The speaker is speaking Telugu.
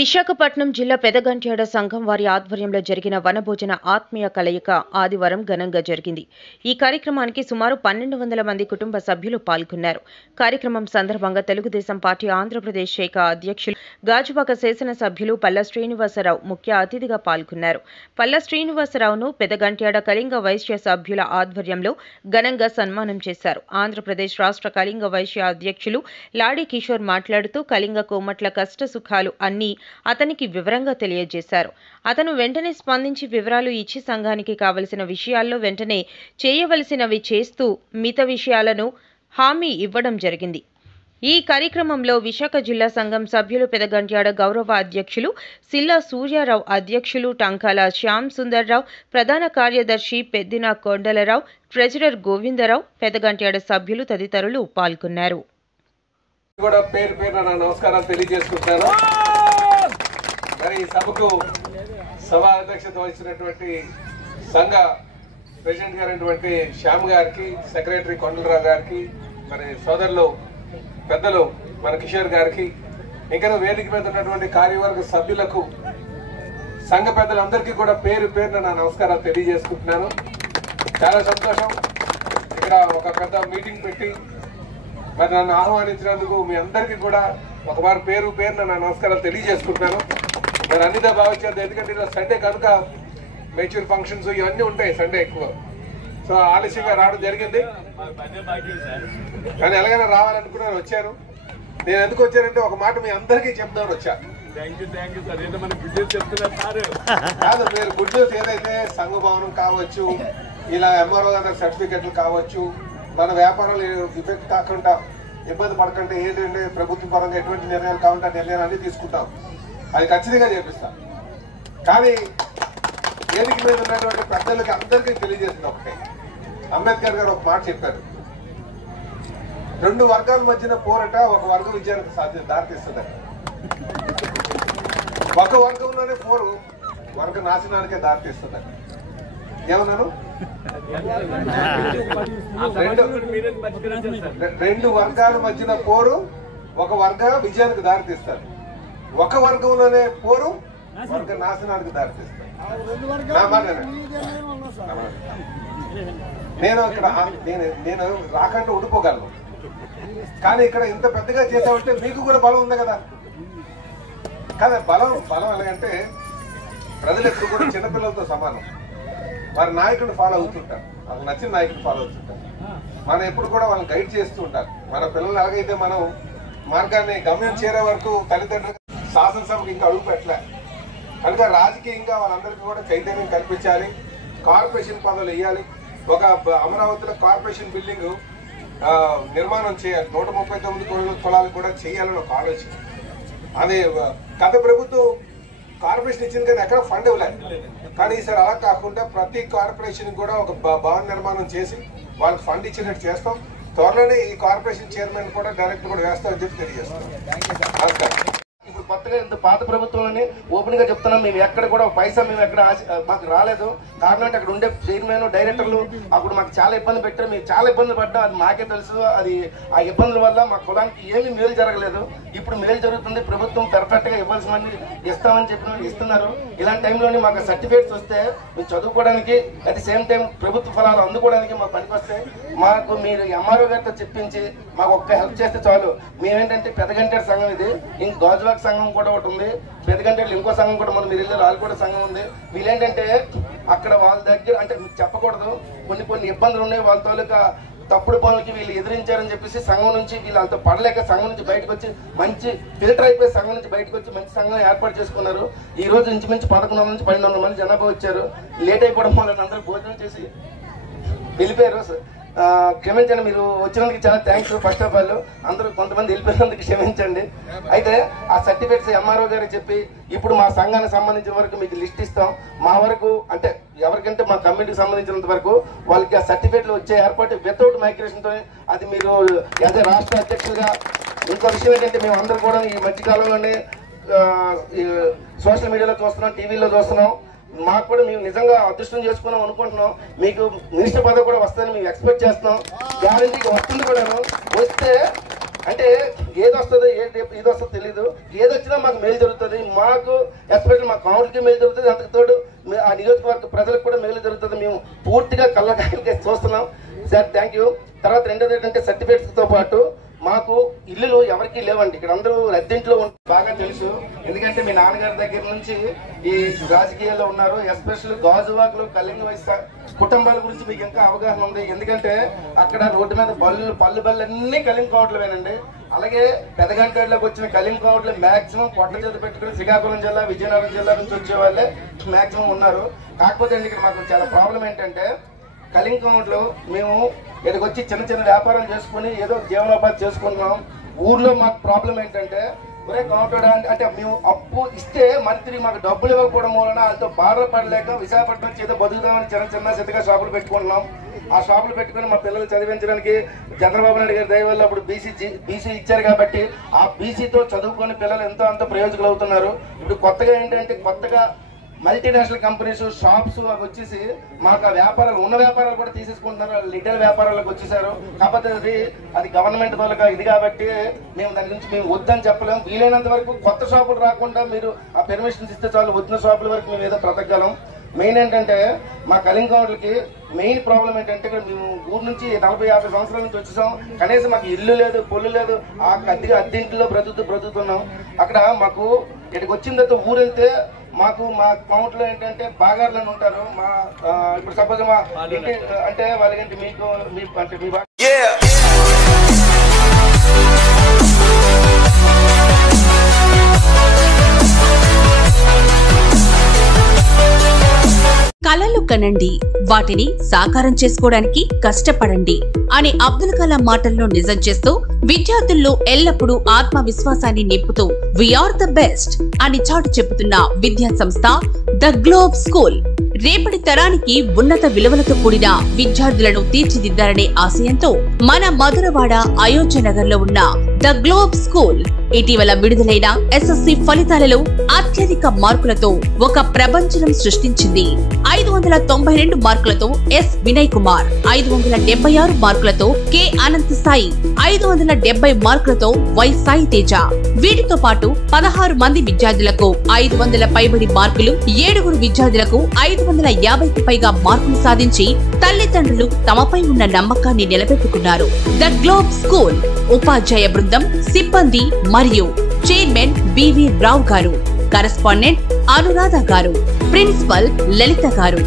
విశాఖపట్నం జిల్లా పెదగంట్యాడ సంఘం వారి ఆధ్వర్యంలో జరిగిన వనభోజన ఆత్మీయ కలయిక ఆదివారం ఘనంగా జరిగింది. ఈ కార్యక్రమానికి సుమారు 1200 మంది కుటుంబ సభ్యులు పాల్గొన్నారు. కార్యక్రమం సందర్భంగా తెలుగుదేశం పార్టీ ఆంధ్రప్రదేశ్ శాఖ అధ్యక్షులు గాజువాక శాసనసభ్యులు పల్లా శ్రీనివాసరావు ముఖ్య అతిథిగా పాల్గొన్నారు. పల్లా శ్రీనివాసరావును పెదగంట్యాడ కళింగ వైశ్య సభ్యుల ఆధ్వర్యంలో ఘనంగా సన్మానం చేశారు. ఆంధ్రప్రదేశ్ రాష్ట్ర కళింగ వైశ్య అధ్యక్షులు లాడి కిషోర్ మాట్లాడుతూ కళింగ కోమట్ల కష్ట సుఖాలు అన్నీ అతనికి వివరంగా తెలియజేశారు. అతను వెంటనే స్పందించి వివరాలు ఇచ్చి సంఘానికి కావలసిన విషయాల్లో వెంటనే చేయవలసినవి చేస్తూ మిగతా విషయాలను హామీ ఇవ్వడం జరిగింది. ఈ కార్యక్రమంలో విశాఖ జిల్లా సంఘం సభ్యులు పెదగంట్యాడ గౌరవ అధ్యక్షులు సిల్లా సూర్యారావు, అధ్యక్షులు టంకాల శ్యామ్ సుందర్రావు, ప్రధాన కార్యదర్శి పెద్దిన కొండలరావు, ట్రెజరర్ గోవిందరావు, పెదగంట్యాడ సభ్యులు తదితరులు పాల్గొన్నారు. నమస్కారాలు తెలియజేసుకుంటాను. మరి ఈ సభకు సభా అధ్యక్షత వహించినటువంటి సంఘ ప్రెసిడెంట్ గారైనటువంటి శ్యామ్ గారికి, సెక్రటరీ కొండలరావు గారికి, మరి సోదరులు పెద్దలు మన కిషోర్ గారికి, ఇంకా వేదిక మీద ఉన్నటువంటి కార్యవర్గ సభ్యులకు, సంఘ పెద్దలందరికీ కూడా పేరు పేరున నా నమస్కారాలు తెలియజేసుకుంటున్నాను. చాలా సంతోషం. ఇక్కడ ఒక పెద్ద మీటింగ్ పెట్టి మరి నన్ను ఆహ్వానించినందుకు మీ అందరికీ కూడా ఒకవారు పేరు పేరున నా నమస్కారాలు తెలియజేసుకుంటున్నాను. మరి అన్నిదా భావించారు, ఎందుకంటే ఇలా సండే కనుక మెచ్యూర్ ఫంక్షన్స్ ఇవన్నీ ఉంటాయి సండే ఎక్కువ. సో ఆలస్యంగా రావడం జరిగింది, కానీ ఎలాగైనా రావాలనుకున్నారు, వచ్చారు. నేను ఎందుకు వచ్చానంటే ఒక మాట మీ అందరికీ చెప్తాను వచ్చా. కాదు, మీరు గుడ్ న్యూస్ ఏదైతే సంఘ భవనం కావచ్చు, ఇలా ఎంఆర్ఓ గారి సర్టిఫికెట్లు కావచ్చు, మన వ్యాపారాలు ఎఫెక్ట్ కాకుండా ఇబ్బంది పడకుండా ఏంటంటే ప్రభుత్వ పరంగా ఎటువంటి నిర్ణయాలు కావాలంటే ఆ నిర్ణయాలు అన్ని తీసుకుంటాం, అది ఖచ్చితంగా చేపిస్తాం. కానీ వేదిక మీద ఉన్నటువంటి పెద్దలకి అందరికీ తెలియజేస్తుంది ఒకటే, అంబేద్కర్ గారు ఒక మాట చెప్పారు, రెండు వర్గాల మధ్యన పోరాట ఒక వర్గ విజయానికి దారితీస్తుంది. ఒక వర్గంలోనే పోరు వర్గ నాశనానికే దారితీస్తుంది. ఏమన్నాను? రెండు వర్గాల మధ్యన పోరు ఒక వర్గ విజయానికి దారితీస్తారు, ఒక వర్గంలోనే పోరు వర్గ నాశనానికి దారితీస్తారు. నేను ఇక్కడ నేను రాకుండా ఉండిపోగలను, కానీ ఇక్కడ ఇంత పెద్దగా చేసామంటే మీకు కూడా బలం ఉంది కదా. కానీ బలం ఎలాగంటే ప్రజలు ఎప్పుడు కూడా చిన్నపిల్లలతో సమానం. వారి నాయకుడిని ఫాలో అవుతుంటారు, వాళ్ళకి నచ్చిన నాయకుడిని ఫాలో అవుతుంటారు. మనం ఎప్పుడు కూడా వాళ్ళని గైడ్ చేస్తూ ఉంటారు. మన పిల్లలు ఎలాగైతే మనం మార్గాన్ని గమ్యం చేరే వరకు తల్లిదండ్రులు శాసనసభకు ఇంకా అడుగు పెట్టలే కనుక రాజకీయంగా వాళ్ళందరికీ కూడా చైతన్యం కల్పించాలి, కార్పొరేషన్ పదవులు వేయాలి. ఒక అమరావతిలో కార్పొరేషన్ బిల్డింగ్ నిర్మాణం చేయాలి, 139 కులాలు కూడా చేయాలని ఒక ఆలోచన. అది గత ప్రభుత్వం కార్పొరేషన్ ఇచ్చింది కానీ ఎక్కడ ఫండ్ ఇవ్వలేదు. కానీ ఈసారి అలా కాకుండా ప్రతి కార్పొరేషన్ కూడా ఒక భవన నిర్మాణం చేసి వాళ్ళకి ఫండ్ ఇచ్చినట్టు చేస్తాం. త్వరలోనే ఈ కార్పొరేషన్ చైర్మన్ కూడా డైరెక్టర్ కూడా వేస్తామని చెప్పి తెలియజేస్తాం. నమస్కారం. ఇప్పుడు కొత్తగా ఇంత పాత ప్రభుత్వంలోనే ఓపెన్ గా చెప్తున్నాం, మేము ఎక్కడ కూడా పైసా మేము ఎక్కడ మాకు రాలేదు. కారణం అంటే అక్కడ ఉండే చైర్మన్ డైరెక్టర్లు అప్పుడు మాకు చాలా ఇబ్బంది పెట్టారు, మేము చాలా ఇబ్బందులు పడ్డాం, అది మాకే తెలుసు. అది ఆ ఇబ్బందుల వల్ల మా కులానికి ఏమీ మేలు జరగలేదు. ఇప్పుడు మేలు జరుగుతుంది, ప్రభుత్వం పర్ఫెక్ట్ గా ఇవ్వాల్సినవి ఇస్తామని చెప్పిన ఇస్తున్నారు. ఇలాంటి టైంలోనే మాకు సర్టిఫికేట్స్ వస్తే మేము చదువుకోవడానికి, అట్ ది సేమ్ టైం ప్రభుత్వ ఫలాలు అందుకోవడానికి మాకు పనికి వస్తాయి. మాకు మీరు ఎంఆర్ఓ గారితో చెప్పించి మాకు ఒక్క హెల్ప్ చేస్తే చాలు. మేమేంటంటే పెదగంట్యాడ సంఘం, ఇది ఇంక గాజువాక సంఘం కూడా ఒకటి ఉంది, పెదగంట్యాడలో ఇంకో సంఘం కూడా మనం మీరు వెళ్ళారు, వాళ్ళు కూడా సంఘం ఉంది. వీళ్ళేంటంటే అక్కడ వాళ్ళ దగ్గర అంటే మీకు చెప్పకూడదు, కొన్ని ఇబ్బందులు ఉన్నాయి. వాళ్ళ తాలూకా తప్పుడు పనులకి వీళ్ళు ఎదిరించారని చెప్పేసి సంఘం నుంచి వీళ్ళంతా పడలేక సంఘం నుంచి బయటకు వచ్చి మంచి ఫిల్టర్ అయిపోయి సంఘం నుంచి బయటకు వచ్చి మంచి సంఘం ఏర్పాటు చేసుకున్నారు. ఈ రోజు ఇంచుమించు 1100 నుంచి 1200 మంది జనాభా వచ్చారు. లేట్ అయిపోవడం వల్ల అందరూ భోజనం చేసి వెళ్ళిపోయారు. క్షమించండి, మీరు వచ్చినందుకు చాలా థ్యాంక్స్. ఫస్ట్ ఆఫ్ ఆల్ అందరూ కొంతమంది వెళ్ళిపోయినందుకు క్షమించండి. అయితే ఆ సర్టిఫికేట్స్ ఎంఆర్ఓ గారు చెప్పి ఇప్పుడు మా సంఘానికి సంబంధించిన వరకు మీకు లిస్ట్ ఇస్తాం. మా వరకు అంటే ఎవరికంటే మా కమ్యూనిటీకి సంబంధించినంత వరకు వాళ్ళకి ఆ సర్టిఫికేట్లు వచ్చే ఏర్పాటు వితౌట్ మైగ్రేషన్తో, అది మీరు అదే రాష్ట్ర అధ్యక్షులుగా. ఇంకో విషయం ఏంటంటే మేము అందరూ కూడా ఈ మధ్యకాలంలోనే సోషల్ మీడియాలో చూస్తున్నాం, టీవీలో చూస్తున్నాం. మాకు కూడా మేము నిజంగా అదృష్టం చేసుకున్నాం అనుకుంటున్నాం. మీకు మినిస్టర్ పదవి కూడా వస్తుందని మేము ఎక్స్పెక్ట్ చేస్తున్నాం. గ్యారంటీగా వస్తుంది కూడాను. వస్తే అంటే ఏది వస్తుందో ఏది వస్తుందో తెలీదు. ఏది వచ్చినా మాకు మేలు జరుగుతుంది, మాకు ఎస్పెషల్ మా కౌంట్కి మేలు జరుగుతుంది, అంతకు తోడు ఆ నియోజకవర్గ ప్రజలకు కూడా మేలు జరుగుతుంది. మేము పూర్తిగా కళ్ళకాయలకి చూస్తున్నాం సార్. Thank you. తర్వాత రెండోది ఏంటంటే సర్టిఫికేట్స్తో పాటు మాకు ఇల్లులు ఎవరికి లేవండి. ఇక్కడ అందరూ రద్దీంట్లో బాగా తెలుసు, ఎందుకంటే మీ నాన్నగారి దగ్గర నుంచి ఈ రాజకీయాల్లో ఉన్నారు. ఎస్పెషల్ గాజువాకలు కళింగ వయసు కుటుంబాల గురించి మీకు ఇంకా అవగాహన ఉంది, ఎందుకంటే అక్కడ రోడ్డు మీద పళ్ళు అన్ని కళింగ కోవట్లేనండి. అలాగే పెదగంటలోకి వచ్చిన కళింగ కోవట్లు మాక్సిమం పొట్ట చేత పెట్టుకుని శ్రీకాకుళం జిల్లా, విజయనగరం జిల్లా నుంచి వచ్చే వాళ్ళే మాక్సిమం ఉన్నారు. కాకపోతే అండి ఇక్కడ మాకు చాలా ప్రాబ్లం ఏంటంటే కళింగంలో మేము ఇక్కడికి వచ్చి చిన్న చిన్న వ్యాపారం చేసుకుని ఏదో జీవనోపాధి చేసుకుంటున్నాం. ఊర్లో మాకు ప్రాబ్లం ఏంటంటే ఒరే కౌంటర్ అంటే మేము అప్పు ఇస్తే మంత్రి మాకు డబ్బులు ఇవ్వకపోవడం వలన వాళ్ళతో బాధ పడలేక విశాఖపట్నం చేత బతుకుదామని చిన్న చిన్నగా షాపులు పెట్టుకుంటున్నాం. ఆ షాపులు పెట్టుకుని మా పిల్లలు చదివించడానికి చంద్రబాబు నాయుడు గారి దయ వల్ల అప్పుడు బీసీ ఇచ్చారు కాబట్టి ఆ బీసీతో చదువుకొని పిల్లలు ఎంతో అంత ప్రయోజకులు అవుతున్నారు. ఇప్పుడు కొత్తగా ఏంటంటే కొత్తగా మల్టీనేషనల్ కంపెనీస్ షాప్స్ అవి వచ్చేసి మాకు ఆ వ్యాపారాలు ఉన్న వ్యాపారాలు కూడా తీసేసుకుంటున్నారు, రిటైల్ వ్యాపారాలకు వచ్చేసారు. కాకపోతే అది గవర్నమెంట్ వాళ్ళకి ఇది కాబట్టి మేము దాని గురించి మేము వద్దని చెప్పలేము. వీలైనంత వరకు కొత్త షాపులు రాకుండా మీరు ఆ పెర్మిషన్స్ ఇస్తే చాలు, వచ్చిన షాపుల వరకు మేము ఏదో బ్రతకగలం. మెయిన్ ఏంటంటే మా కళింగౌడ్లకి మెయిన్ ప్రాబ్లం ఏంటంటే ఇక్కడ మేము ఊరు నుంచి 40-50 సంవత్సరాల నుంచి వచ్చేసాం, కనీసం మాకు ఇల్లు లేదు, పొల్లు లేదు, ఆ అద్దెంట్లో బ్రతుకుతున్నాం. అక్కడ మాకు ఇక్కడికి వచ్చిన తర్వాత ఊరు వెళ్తే మాకు మా కౌంట్లో ఏంటంటే బాగార్లని ఉంటారు. మా ఇప్పుడు సపోజ్ మా ఇంటి అంటే వాళ్ళకి మీకు అంటే మీ కలలు కనండి, వాటిని సాకారం చేసుకోవడానికి కష్టపడండి అనే అబ్దుల్ కలాం మాటలను నిజం చేస్తూ విద్యార్థుల్లో ఎల్లప్పుడూ ఆత్మవిశ్వాసాన్ని నింపుతూ వీఆర్ ద బెస్ట్ అని చాటు చెబుతున్న విద్యా సంస్థ ద గ్లోబ్ స్కూల్. రేపటి తరానికి ఉన్నత విలువలతో కూడిన విద్యార్థులను తీర్చిదిద్దాలనే ఆశయంతో మన మధురవాడ అయోధ్య నగర్ లో ఉన్న ద గ్లోబ్ స్కూల్ ఇటీవల విడుదలైన ఎస్ఎస్సి ఫలితాలలో అత్యధిక మార్కులతో ఒక ప్రపంచం సృష్టించింది. 592 మార్కులతో ఎస్ వినయ్ కుమార్, 576 మార్కులతో కె అనంత్ సాయి, 570 మార్కులతో వై సాయి తేజ. వీటితో పాటు 16 మంది విద్యార్థులకు 500 పైబడి మార్కులు, 7 విద్యార్థులకు 550కి పైగా మార్కులు సాధించి తల్లిదండ్రులు తమపై ఉన్న నమ్మకాన్ని నిలబెట్టుకున్నారు. ద గ్లోబ్ స్కూల్ ఉపాధ్యాయ బృందం, సిబ్బంది మరియు చైర్మన్ బివి రావు గారు, కరెస్పాండెంట్ అనురాధ గారు, ప్రిన్సిపల్ లలిత గారు.